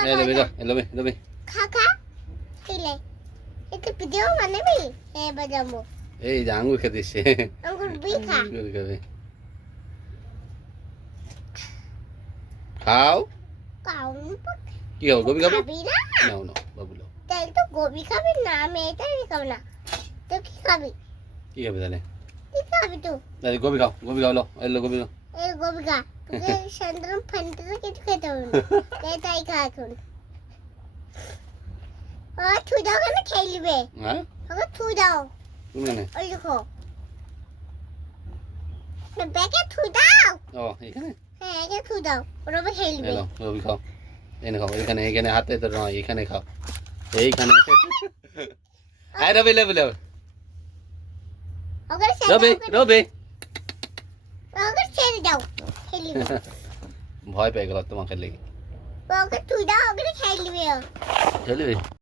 এলো খা খা খেলে এটা ভিডিও বানাবি হ্যাঁ বাজাবো এই যে আঙ্গুর খেতে এসছে আঙ্গুর বি খা আঙ্গুর খাবে খাও কাউন কি খাবো গোবি খাবো খাবি না নাও নাও বাবু নাও তাই তো গোবি খাবি না আমি এটাই খাবো না তো কি খাবি কি খাবে তাহলে কি খাবি তুই তাহলে গোবি খাও লো এলো গোবি নাও এই গোবি খা তোকে সন্দ্রম ফান্টে কিছু খেতে হবে না তাই খা এখন ও তুই দাও কেন খেলবে হ্যাঁ ওকে তুই দাও তুমি না ওই দেখো ব্যাগে তুই দাও ও এখানে হ্যাঁ এটা তুই দাও ওরা খেলবে এলো গোবি খাও এনে খাও এখানে হাতে তো নয় এখানে খাও এইখানে আয় রবি লেবে ওকে রবি ছেড়ে দাও খেলবে ভয় পেয়ে গেল তোমাকে লেগে ওকে তুই দাও ওকে খেলবে চলবে